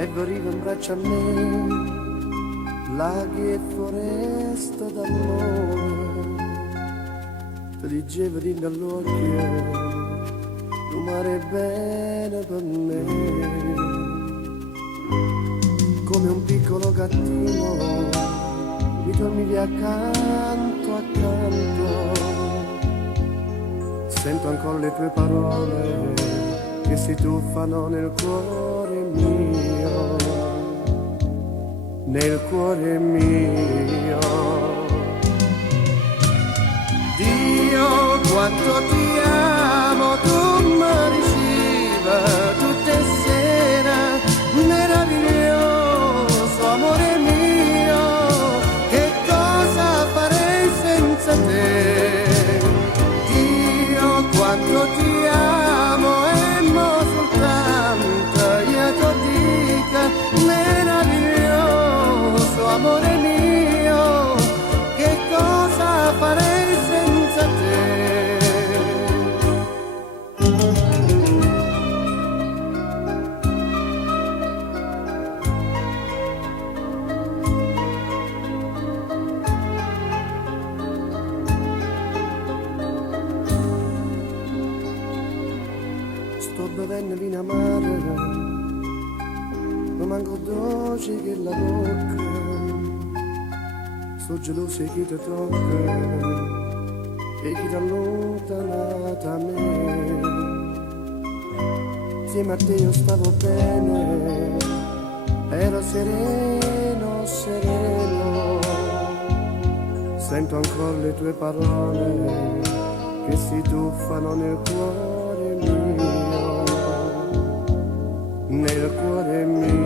e veniva in braccio a me, laghi e foresta d'amore, ti diceva di nell'occhio, il mare è bene per me, come un piccolo gattino, mi dormivi accanto, accanto, sento ancora le tue parole che si tuffano nel cuore mio, nel cuore mio. Dio, quanto ti amo, tu mi diceva tutte sera, meraviglioso amore mio, che cosa farei senza te? Dio, quanto ti amo e mo soltanto io ti dica, meraviglioso amore mio, che cosa farei senza te? Sto bevendo vino amaro, ma manco dolce che la bocca, sto geloso e chi ti tocca e chi ti allontana da me. Insieme a te io stavo bene, ero sereno, sereno, sento ancora le tue parole che si tuffano nel cuore mio, nel cuore mio.